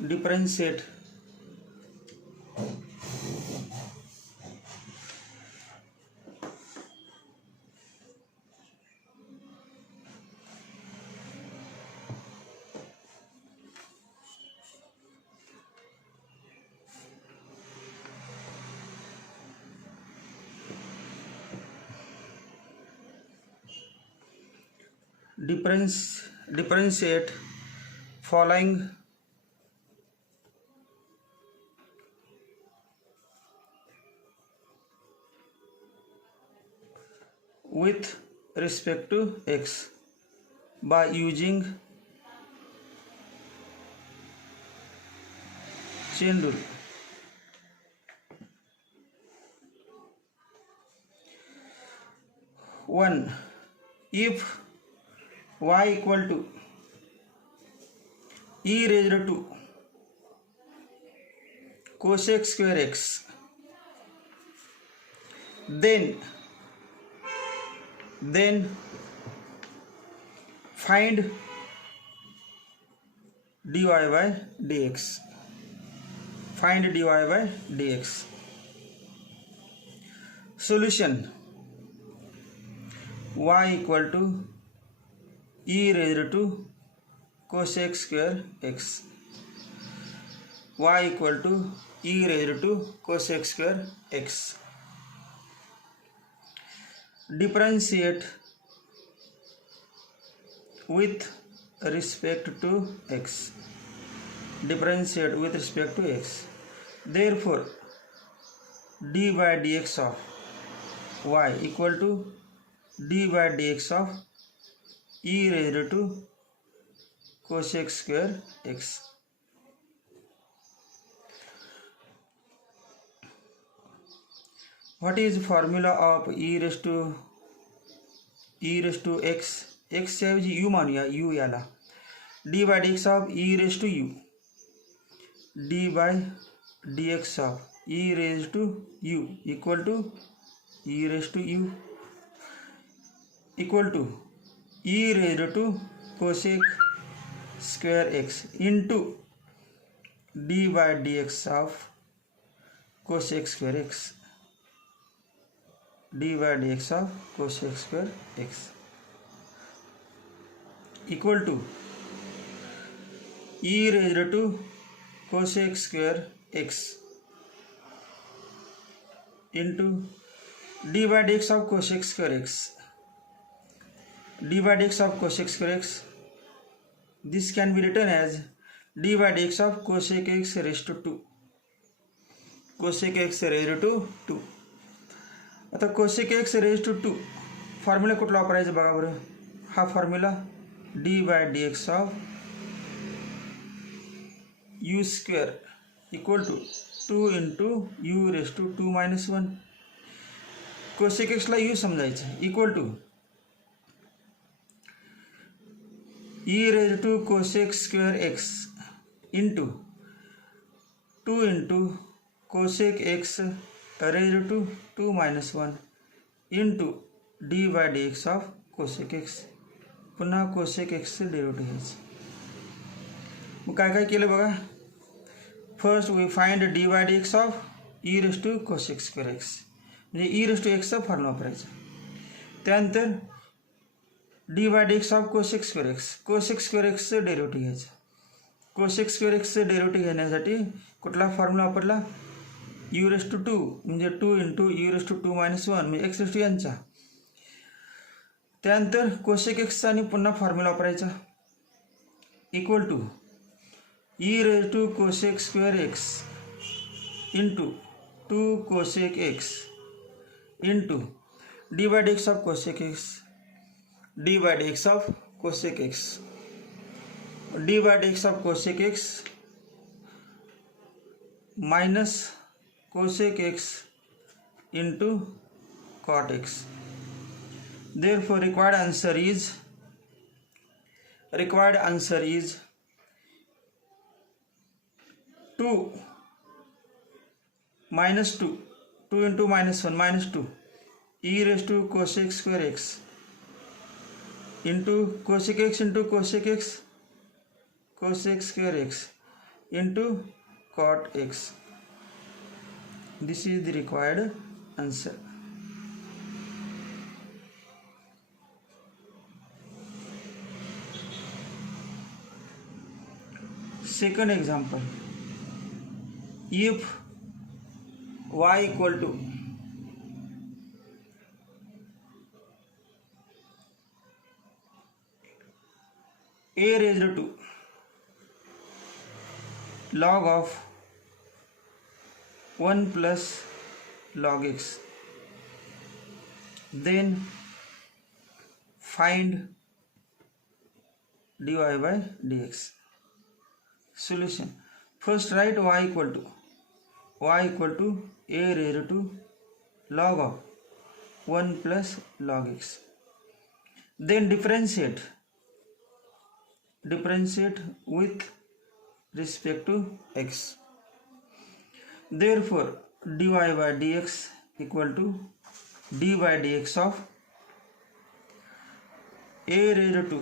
differentiate differentiate following with respect to x by using chain rule. One, if y equal to e raised to cosec square x, then find dy by dx. Find dy by dx. Solution: y equal to e raised to cosec square x. Y equal to e raised to cosec square x. Differentiate with respect to x. Differentiate with respect to x. Therefore, d by dx of y equal to d by dx of e raised to cosec square x. What is formula of e raised to x? x ऐवजी u मानूया, u याला d by dx of e raised to u, d by dx of e raised to u equal to e raised to u equal to e raised to cosec square x into d by dx of cosec square x. d by dx of cosec square x equal to e raised to cosec square x into d by dx of cosec square x. d by dx of cosec square x, this can be written as d by dx of cosec x raised to 2. cosec x raised to 2. आता cosec x raised to 2 formula कुठला वापरायचा बघा बरं. हा formula d by dx of u square equal to 2 into u raised to 2 minus 1. cosec x La u समजायचं equal to e raised to cosec square x into 2 into cosec x raised to 2 minus 1 into d by dx of cosec x. पुन्हा cosec x चे derivative घ्यायचं. मग काय काय केलं बघा. First we find d by dx of e raised to cosec square x, म्हणजे e raised to x चा फॉर्म्युला वापरायचा. त्यानंतर d by dx of cosec square x, cosec square x चे डेरिव्हेटिव्ह घ्यायचं. cosec square x चे derivative घेण्यासाठी कुठला formula वापरला? u raised to 2 म्हणजे 2 into u raised to 2 minus 1 म्हणजे x raised to n चा. त्यानंतर cosec x चा आणि पुन्हा फॉर्म्युला वापरायचा equal to e raised to cosec square x into 2 cosec x into d by dx of cosec x, d by dx of cosec x, d by dx of cosec x minus cosec x into cot x. Therefore required answer is 2 minus 2 into minus 1 minus 2 e raised to cosec square x into cosec x into cosec x cosec square x into cot x. This is the required answer. Second example, if y equal to a raised to log of 1 plus log x, then find dy by dx. Solution. First write y equal to a raised to log of 1 plus log x. Then differentiate with respect to x. Therefore dy by dx equal to d by dx of a raised to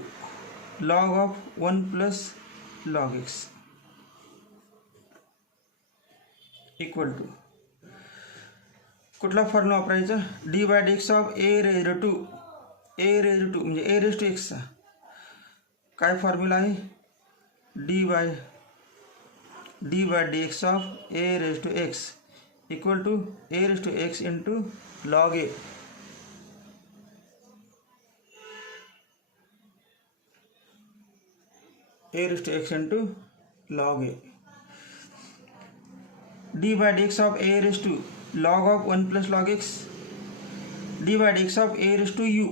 log of 1 plus log x equal to कुठला formula वापरायचा, d by d x of a raise to म्हणजे a raise to एक्सचा काय formula आहे, d by d x of a raise to x equal to a raise to x into log a. A raise to x into log a. d by dx of a raised to log of 1 plus log x, d by dx of a raised to u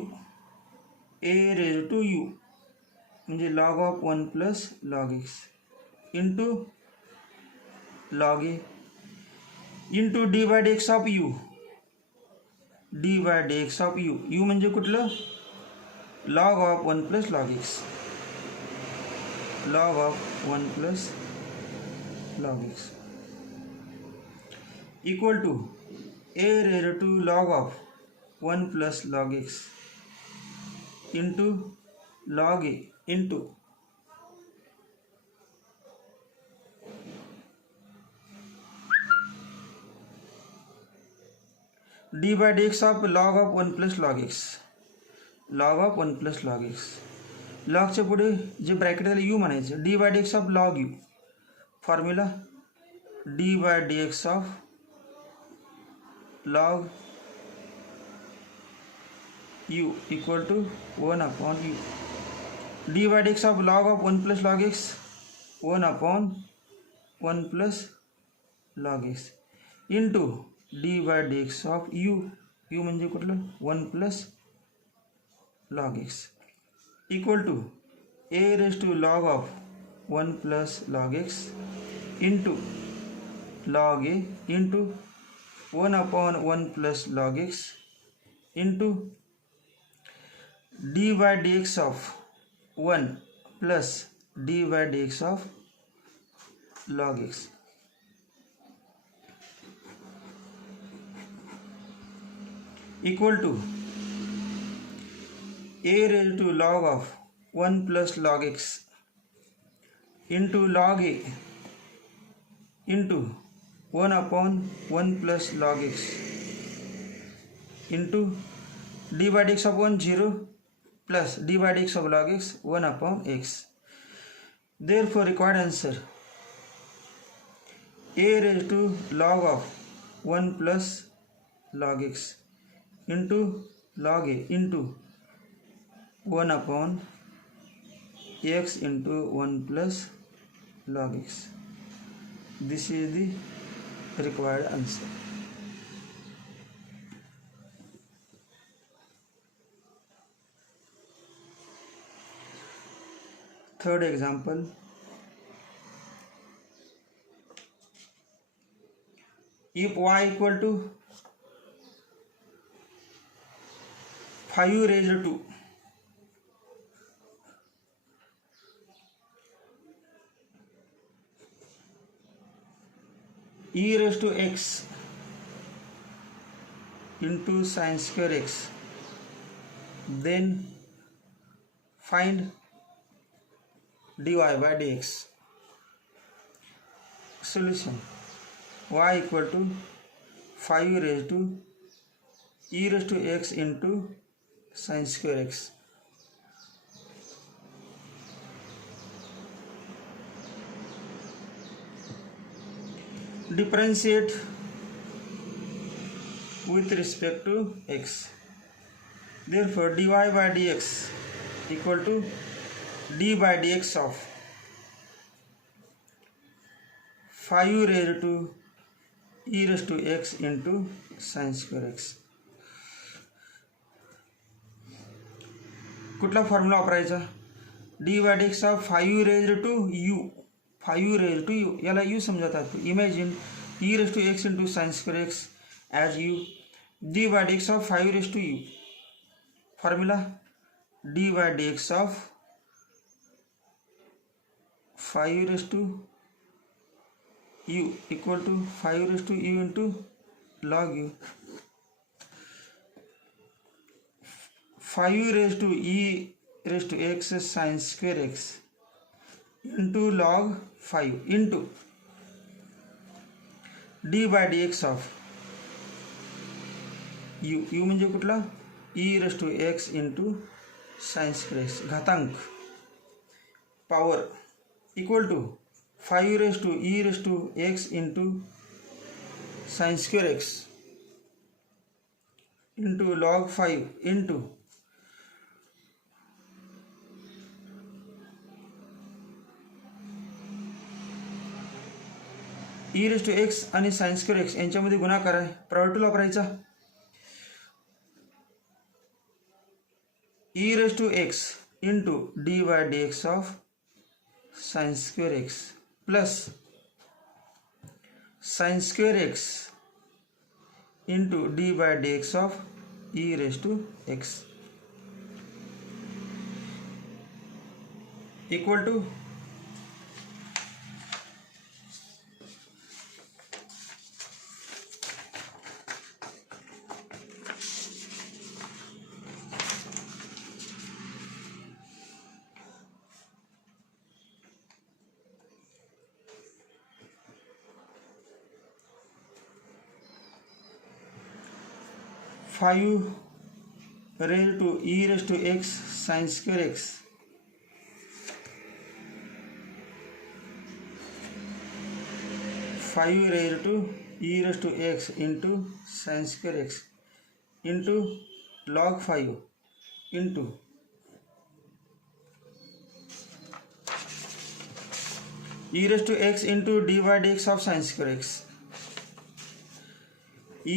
म्हणजे log of 1 plus log x into log a into d by dx of u म्हणजे कुठलं, log of 1 plus log x, log of 1 plus log x equal to a raised to log of 1 plus log x into log a into d by dx of log of 1 plus log x, log of 1 plus log x. लॉगच्या पुढे जे bracket आहे u म्हणायचं, d by dx of log u. Formula d by dx of log u equal to 1 upon u. d by dx of log of 1 plus log x 1 upon 1 plus log x into d by dx of u म्हणजे कुठलं 1 plus log x equal to a raised to log of 1 plus log x into log a into 1 upon 1 plus log x into d by dx of 1 plus d by dx of log x equal to a raised to log of 1 plus log x into log a into 1 upon 1 plus log x into d by dx of 1 0 plus d by dx of log x 1 upon x. Therefore required answer a raised to log of 1 plus log x into log a into 1 upon x into 1 plus log x. This is the required answer. Third example, if y equal to 5 raised to e raised to x into sin square x, then find dy by dx. solution y equal to 5 raised to e raised to x into sin square x. Differentiate with respect to x. Therefore dy by dx equal to d by dx of 5 raised to e raised to x into sin square x. कुठला formula वापरायचा? D by d x of 5 raised to u, 5 raised to u, याला u समजतात. Imagine e raise to x into sine square x as u, d by d x of 5 raise to u. Formula d by d x of 5 raise to u equal to 5 raise to u into log u. 5 raised to e raised to x sin square x into log 5 into d by dx of u, u म्हणजे कुठला e raised to x into sin square x घातांक power equal to 5 raised to e raised to x into sin square x into log 5 into e raise to x आणि sine square x यांच्यामध्ये गुणाकार आहे. Product वापरायचा. E raise to x into d by d x of sine square x plus sine square x into d by d x of e raise to x equal to 5 raised to e raised to x sin square x raised to e raised to x into sin square x into log 5 into e raised to x into d by dx of sin square x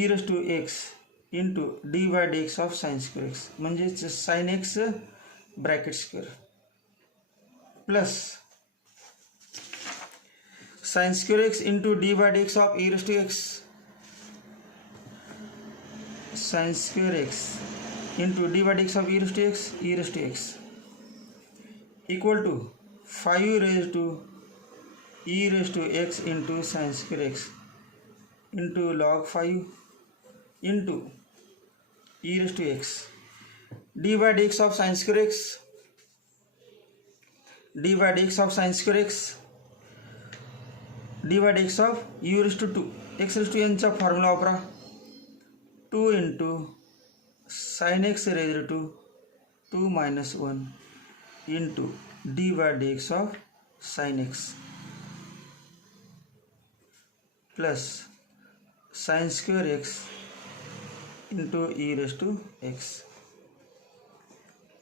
e raised to x into d by dx of sin square x म्हणजेच sin x bracket square plus sin square x into d by dx of e raised to x sin square x into d by dx of e raised to x equal to 5 raised to e raised to x into sin square x into log 5 into e raised to x d by dx of sin square x d by dx of sin square x d by dx of u raised to 2 x raised to n चा formula वापरा 2 into sin x raised to 2 minus 1 into d by dx of sin x plus sin square x into e raised to x.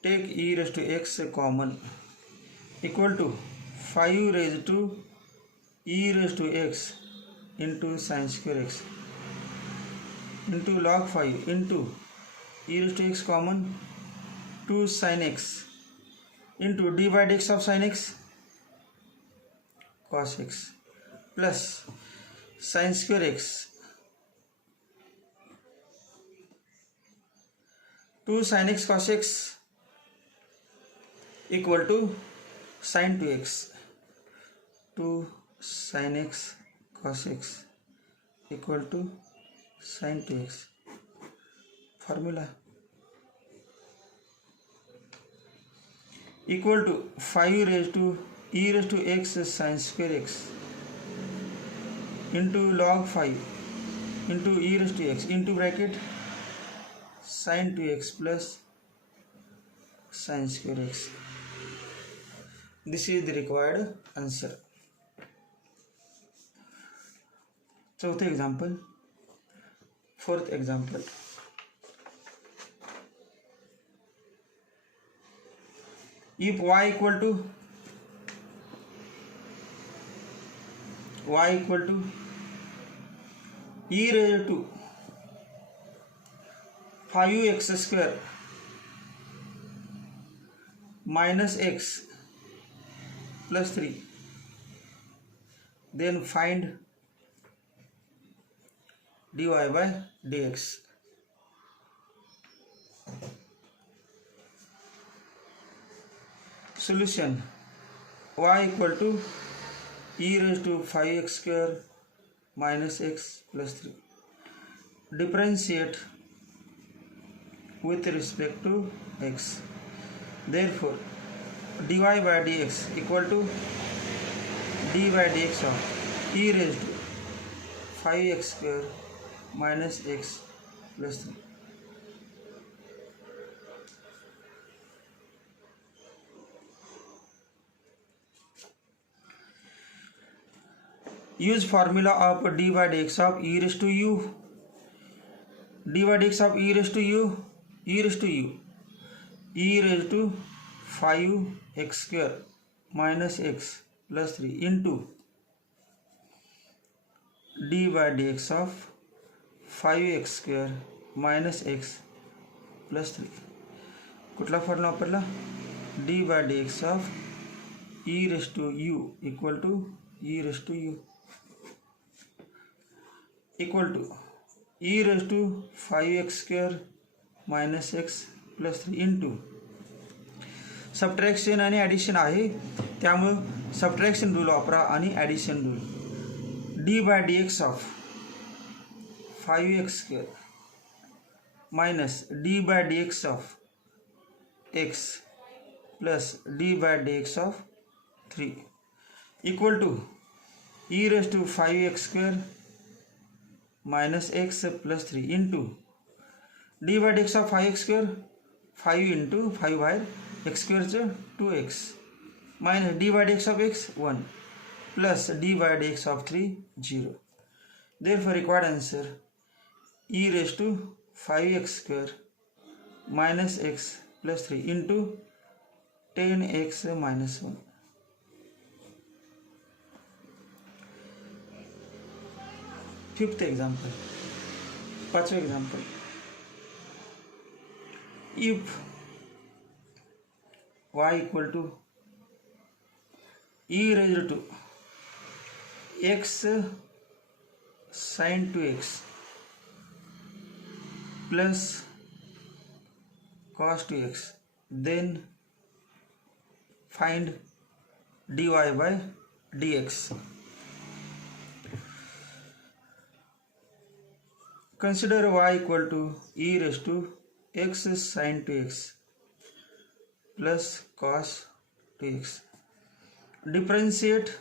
Take e raised to x common equal to 5 raised to e raised to x into sin square x into log 5 into e raised to x common 2 sin x into d by dx of sin x cos x plus sin square x 2 sin x cos x equal to sin 2x 2 sin x cos x equal to sin 2x formula equal to 5 raised to e raised to x sin square x into log 5 into e raised to x into bracket sin 2x plus sin square x. This is the required answer. चौथे example. Fourth example. If y equal to e raised to 5x square minus x plus 3, then find dy by dx. Solution. Y equal to e raised to 5x square minus x plus 3. Differentiate with respect to x. Therefore, dy by dx equal to d by dx of e raised to 5x square minus x plus 3. Use formula of d by dx of e raised to u. d by dx of e raised to u e raised to 5x square minus x plus 3 into d by dx of 5x square minus x plus 3. कुठला formula वापरला? d by dx of e raised to u equal to e raised to u equal to e raised to 5x square minus x plus 3 into subtraction आणि addition आहे त्यामुळे subtraction rule वापरा आणि addition rule. d by dx of 5x square minus d by dx of x plus d by dx of 3 equal to e raised to 5x square minus x plus 3 into d by dx of 5x square 5 into 5 बाहेर x square चे 2x minus d by dx of x 1 plus d by dx of 3 0. Therefore required answer e raised to 5x square minus x plus 3 into 10x minus 1. Fifth example. पांचवें example. If y equal to e raised to x sin 2x plus cos 2x, then find dy by dx. Consider y equal to e raised to x sin 2x plus cos 2x. Differentiate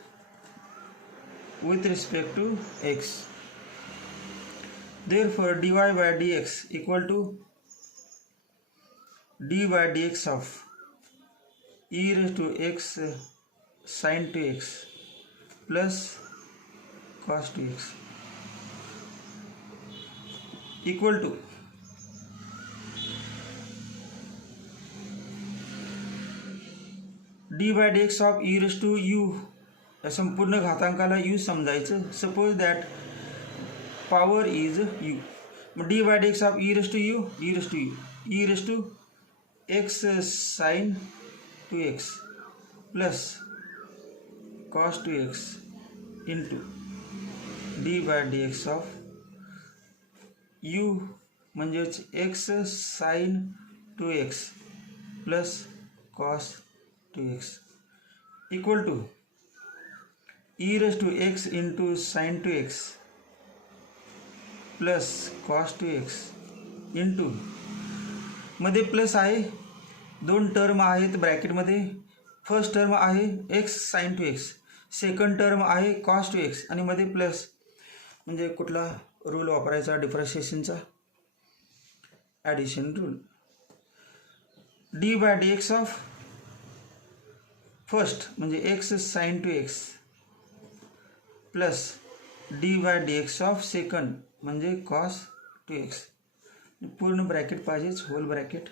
with respect to x. Therefore dy by dx equal to d by dx of e raised to x sin 2x plus cos 2x equal to d by dx of e raised to u. संपूर्ण घातांकाला u समजायचं. Suppose that power is u. d by dx of e raised to e raised to x sin 2x plus cos 2x into d by dx of u म्हणजेच x sin 2x plus cos 2x equal to e raised to x into sin 2x plus cos 2x into मध्ये plus आहे, दोन term आहेत ब्रॅकेटमध्ये. First term आहे x sin 2x, second term आहे cos 2x आणि मध्ये plus. म्हणजे कुठला रूल वापरायचा डिफरन्शिएशनचा? Addition rule. D by d x of first म्हणजे x sine two x plus d by d x of second म्हणजे कॉस टू एक्स. पूर्ण ब्रॅकेट पाहिजेच, whole bracket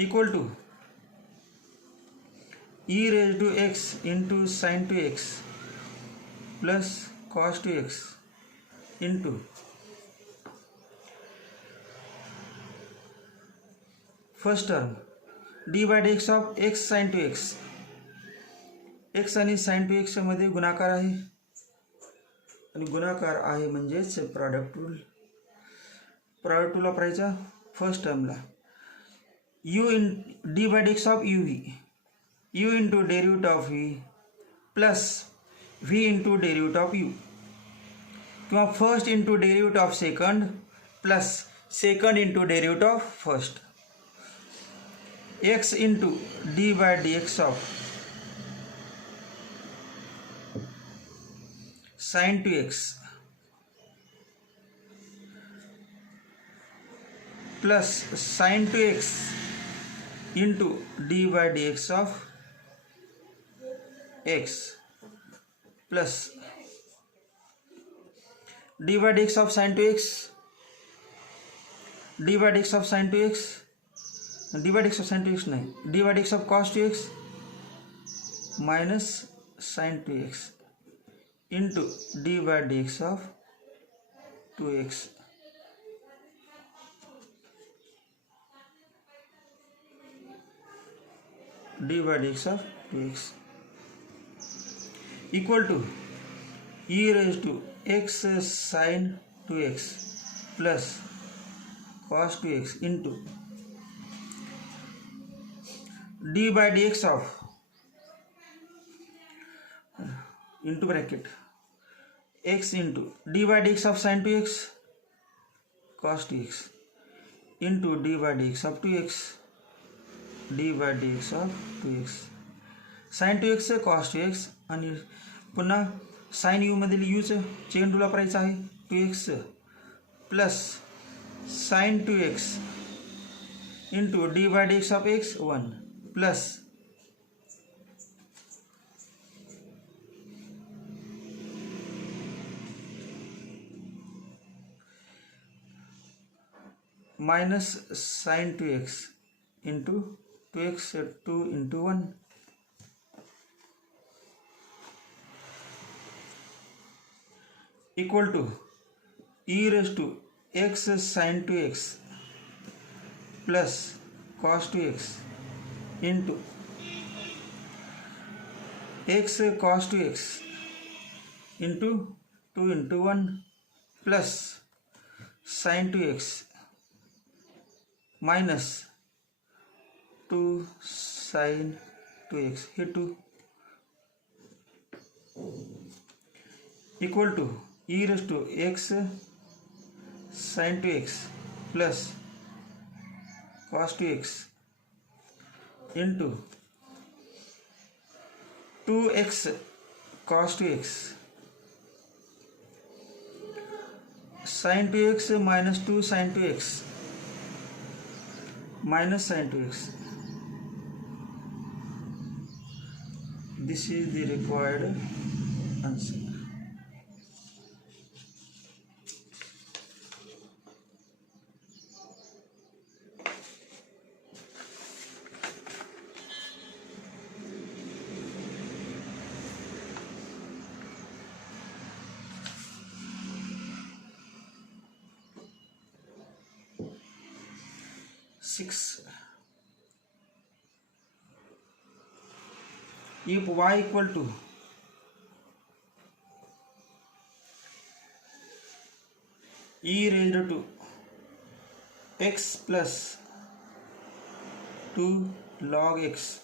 equal to e raise to x into sine two x plus cos two x into first term d by d x of x sine two x. X आणि sine two x मध्ये गुणाकार आहे आणि गुणाकार आहे म्हणजेच product rule. Product rule वापरायचा first टर्मला. U in d by d x of u v, u into derivate of v plus v into derivate of u किंवा first into derivate of second plus second into derivate of first. X into d by d x of sine two x plus sine two x into d by d x of x plus d by d x of sine two x, d by d x of sine two x, d by d x of sine two x नहीं, d by d x of cos two x minus sine two x into d by d x of two x. D by d x of two x equal to e raise to x sine two x plus cos two x into d by d x of into bracket x into d by d x of sine two x cos two x into d by d x of two x, d by d x of two x. Sine two x cos two x आणि पुन्हा sign you मधील यूचं chain rule वापरायचं आहे. Two x plus sine two x into d by d x of x 1 plus minus sine two x into two x 2 into 1 equal to e raise to x sine two x plus cos two x into x cos two x into 2 into 1 plus sine two x minus 2 sine two x हे 2 equal to e raise to x sine two x plus cos two x into 2x cos two x sine two x minus 2 sine two x minus sin 2x. This is the required answer. If y equal to e raised to x plus 2 log x,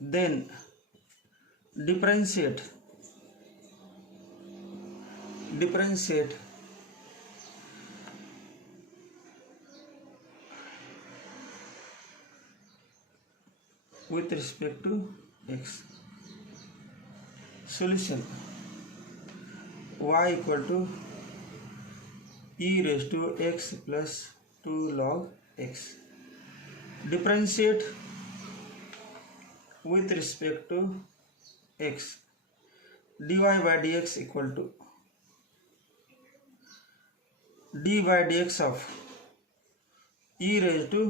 then differentiate with respect to x. Solution: y equal to e raised to x plus 2 log x. Differentiate with respect to x. dy by dx equal to d by dx of e raised to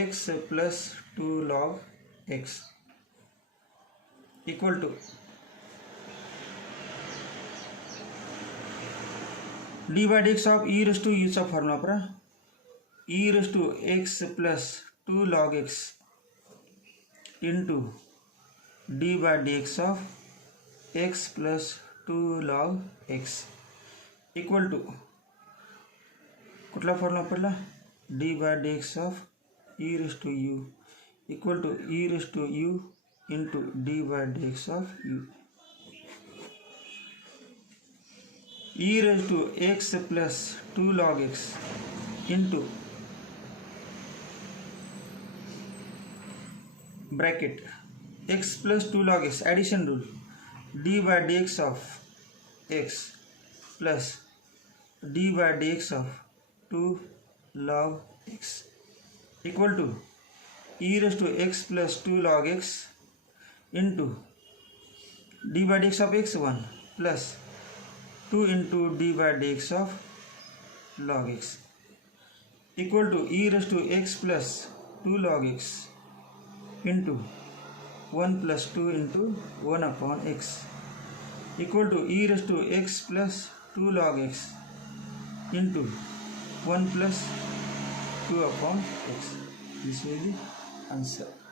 x plus 2 log x equal to d by dx of e raised to use of formula पर e raised to x plus 2 log x into d by dx of x plus 2 log x equal to कुठला formula पडला d by dx of e raised to u equal to e raised to u into d by dx of u. e raised to x plus 2 log x into bracket x plus 2 log x addition rule d by dx of x plus d by dx of 2 log x equal to e raised to x plus 2 log x into d by dx of x1 plus 2 into d by dx of log x equal to e raised to x plus 2 log x into 1 plus 2 into 1 upon x equal to e raised to x plus 2 log x into 1 plus 2 upon x. This will be answer.